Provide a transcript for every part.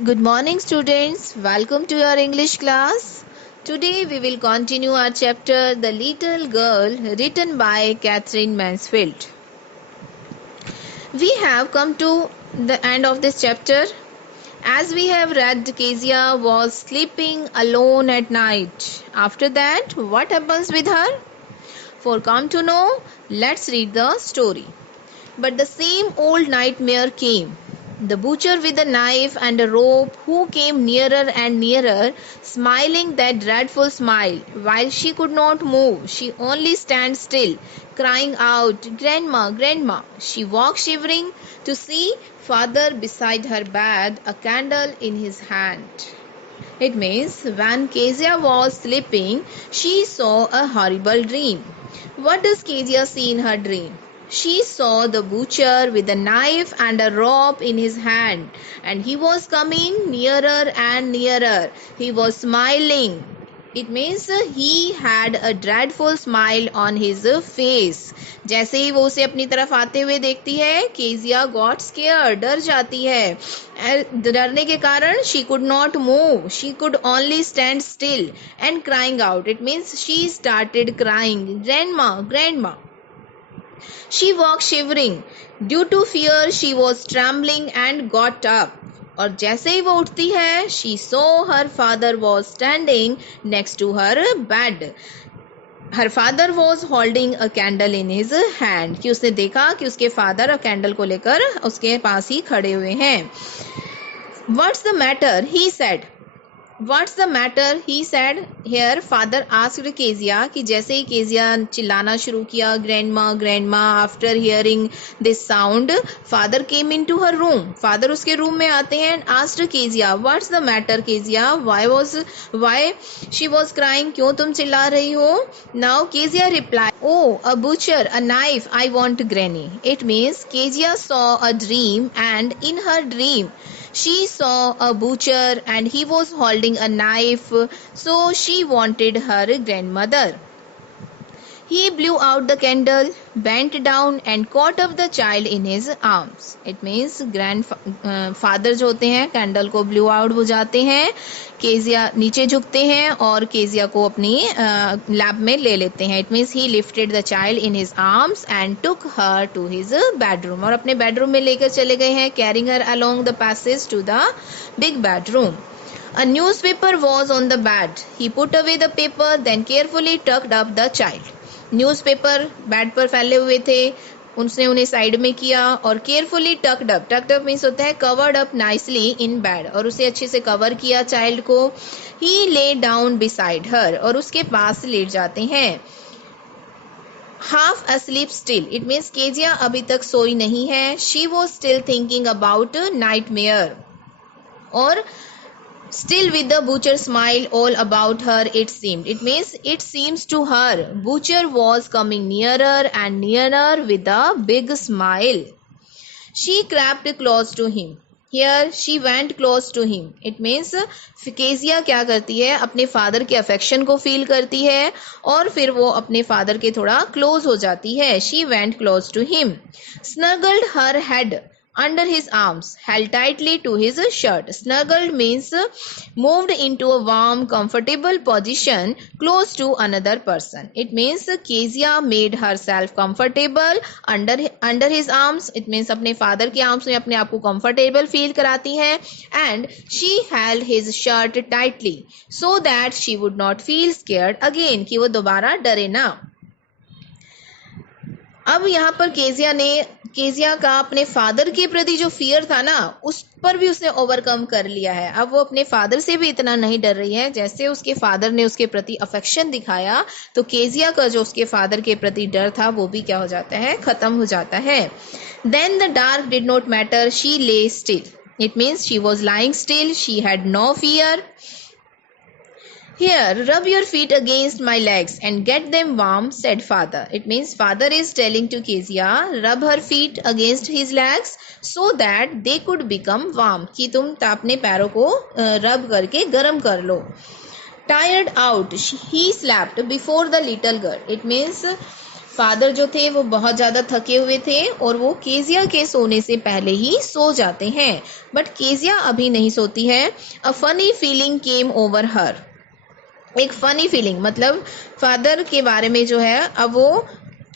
Good morning, students. Welcome to your English class. Today we will continue our chapter The Little Girl, written by Catherine Mansfield. We have come to the end of this chapter. As we have read, Kezia was sleeping alone at night. After that, what happens with her? For come to know, let's read the story. But the same old nightmare came. The butcher with a knife and a rope, who came nearer and nearer, smiling that dreadful smile. While she could not move, she only stand still, crying out, "Grandma, Grandma!" She walked shivering to see father beside her bed, a candle in his hand. It means when Kezia was sleeping, she saw a horrible dream. What does Kezia see in her dream? She saw the butcher with a knife and a rope in his hand, and he was coming nearer and nearer. He was smiling. It means he had a dreadful smile on his face. जैसे ही वो उसे अपनी तरफ आते हुए देखती है, Kezia got square, डर जाती है. डरने के कारण she could not move. She could only stand still and crying out. It means she started crying, "Grandma, Grandma." She walked shivering. Due to fear, she was trembling and got up. और जैसे ही वो उठती है, she saw her father was standing next to her bed. Her father was holding a candle in his hand. कि उसने देखा कि उसके फादर कैंडल को लेकर उसके पास ही खड़े हुए हैं. What's the matter? He said. What's the matter? He said. Here father asked Kezia कि जैसे ही केजिया चिल्लाना शुरू किया, "Grandma, Grandma," after hearing this sound, father came into her room. Father उसके रूम में आते हैं and asked Kezia, "What's the matter, Kezia? Why she was crying? क्यों तुम चिल्ला रही हो?" Now Kezia replied, "Oh, a butcher, a knife. I want Granny." It means Kezia saw a dream, and in her dream she saw a butcher and he was holding a knife, so she wanted her grandmother. He blew out the candle, bent down and caught up the child in his arms. It means grandfather जो होते हैं candle को blew out बुझाते हैं, Kezia नीचे झुकते हैं और केजिया को अपनी लैब में ले लेते हैं. It means he lifted the child in his arms and took her to his bedroom. और अपने बेडरूम में लेकर चले गए हैं, carrying her along the passage to the big bedroom. A newspaper was on the bed. He put away the paper, then carefully tucked up the child. Newspaper bed पर फैले हुए थे, उसने उन्हें साइड में किया और केयरफुली टक्ड अप मीन्स होता है covered up nicely in bed, और उसे अच्छे से कवर किया चाइल्ड को. ही ले डाउन बिसाइड हर, और उसके पास लेट जाते हैं. Half asleep still. It means Kezia अभी तक सोई नहीं है. She was still thinking about nightmare, और still with the butcher smile all about her it seemed. It means it seems to her butcher was coming nearer and nearer with a big smile. She crept close to him. Here she went close to him. It means Kezia क्या करती है, अपने father के affection को feel करती है और फिर वो अपने फादर के थोड़ा क्लोज हो जाती है. She went close to him, snuggled her head under his arms, held tightly to his shirt. Snuggled means moved into a warm, comfortable position close to another person. It means Kezia made herself comfortable under his arms. It means अपने father के arms में अपने आप को comfortable feel कराती है. And she held his shirt tightly so that she would not feel scared again, कि वो दोबारा डरे ना. अब यहाँ पर केजिया का अपने फादर के प्रति जो फियर था ना, उस पर भी उसने ओवरकम कर लिया है. अब वो अपने फादर से भी इतना नहीं डर रही है. जैसे उसके फादर ने उसके प्रति अफेक्शन दिखाया, तो केजिया का जो उसके फादर के प्रति डर था वो भी क्या हो जाता है, खत्म हो जाता है. Then the dark did not matter, she lay still. It means she was lying still, she had no fear. Here, rub your feet against my legs and get them warm, said father. It means father is telling to Kezia, rub her feet against his legs so that they could become warm. कि तुम अपने पैरों को रब करके गर्म कर लो. Tired out, he slept before the little girl. It means father जो थे वो बहुत ज़्यादा थके हुए थे और वो केजिया के सोने से पहले ही सो जाते हैं, बट केजिया अभी नहीं सोती है। A funny feeling came over हर, एक फनी फीलिंग मतलब फादर के बारे में जो है अब वो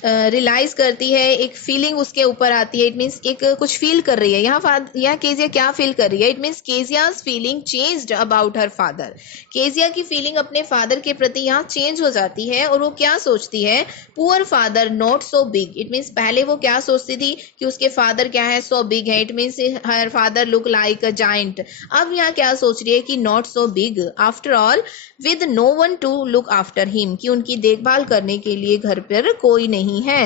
रियलाइज करती है, एक फीलिंग उसके ऊपर आती है। इट मीन्स एक कुछ फील कर रही है। यहाँ केजिया क्या फील कर रही है? It means Keziah's feeling changed about her father. Kezia की फीलिंग अपने फादर के प्रति यहाँ चेंज हो जाती है और वो क्या सोचती है? Poor father not so big. It means पहले वो क्या सोचती थी कि उसके फादर क्या है? सो बिग है। It means her father look like a giant. अब यहाँ क्या सोच रही है कि not so big, after all with no one to look after him, कि उनकी देखभाल करने के लिए घर पर कोई नहीं है।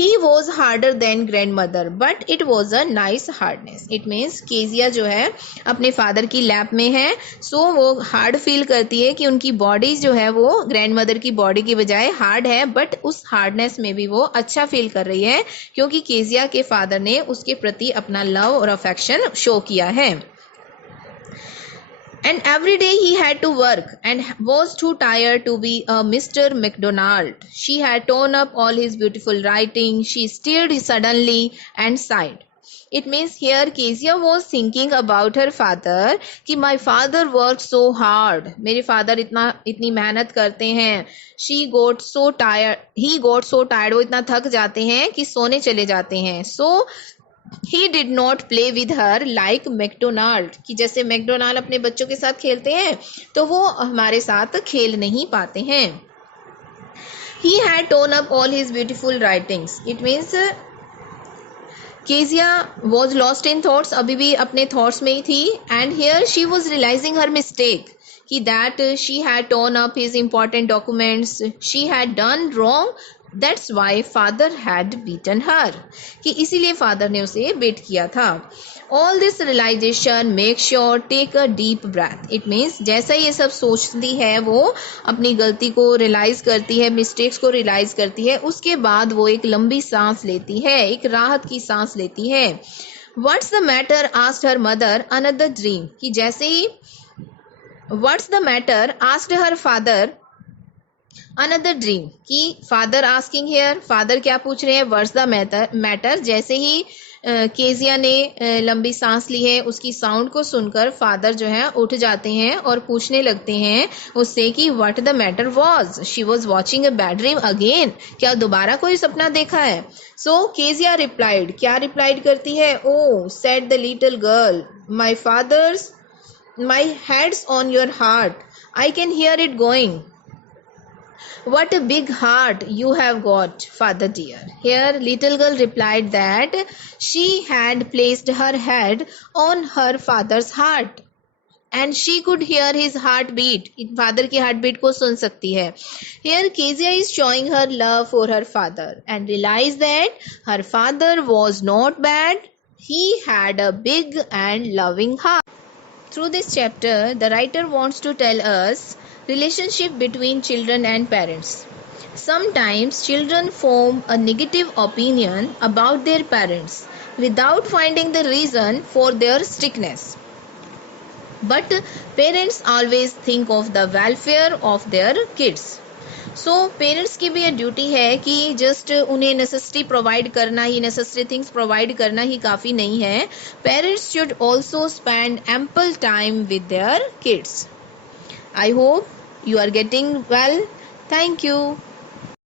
He was harder than grand mother but it was a nice hardness. It means Kezia जो है अपने फादर की लैप में है, सो वो हार्ड फील करती है कि उनकी बॉडी जो है वो ग्रैंड मदर की बॉडी की बजाय हार्ड है, बट उस हार्डनेस में भी वो अच्छा फील कर रही है क्योंकि केजिया के फादर ने उसके प्रति अपना लव और अफेक्शन शो किया है। And every day he had to work and was too tired to be a Mr. McDonald. She had torn up all his beautiful writing. She stirred suddenly and sighed. It means here Kezia was thinking about her father कि my father worked so hard. मेरे father इतनी मेहनत करते हैं. She got so tired. He got so tired. वो इतना थक जाते हैं कि सोने चले जाते हैं. So he did not play with her like McDonald, कि जैसे मैकडोनाल्ड अपने बच्चों के साथ खेलते हैं तो वो हमारे साथ खेल नहीं पाते हैं। he had torn up all his beautiful writings. it means Kezia was lost in thoughts, अभी भी अपने thoughts में ही थी, and here she was realizing her mistake कि that she had torn up his important documents, she had done wrong, that's why father had beaten her, कि इसीलिए father ने उसे बीट किया था। all this realization make sure take a deep breath. it means जैसा ये सब सोचती है, वो अपनी गलती को रियलाइज करती है, मिस्टेक्स को रियलाइज करती है, उसके बाद वो एक लंबी सांस लेती है, एक राहत की सांस लेती है। what's the matter asked her mother another dream, कि जैसे ही what's the matter asked her father another dream, कि फादर आस्किंग हेयर, फादर क्या पूछ रहे हैं? What's the matter. जैसे ही केजिया ने लंबी सांस ली है, उसकी साउंड को सुनकर फादर जो है उठ जाते हैं और पूछने लगते हैं उससे कि what the matter was. She was watching a bad dream again, क्या दोबारा कोई सपना देखा है? सो केजिया रिप्लाइड, क्या रिप्लाइड करती है? Oh said the little girl, my father's my head's on your heart, I can hear it going. What a big heart you have got, father dear. Here little girl replied that she had placed her head on her father's heart and she could hear his heartbeat. Father की heartbeat को सुन सकती है। Here Kezia is showing her love for her father and realized that her father was not bad. He had a big and loving heart. Through this chapter, the writer wants to tell us relationship between children and parents. Sometimes children form a negative opinion about their parents without finding the reason for their strictness. But parents always think of the welfare of their kids. So parents की भी ये duty है कि just उन्हें necessary provide करना ही, necessary things provide करना ही काफ़ी नहीं है। Parents should also spend ample time with their kids. I hope you are getting well. Thank you.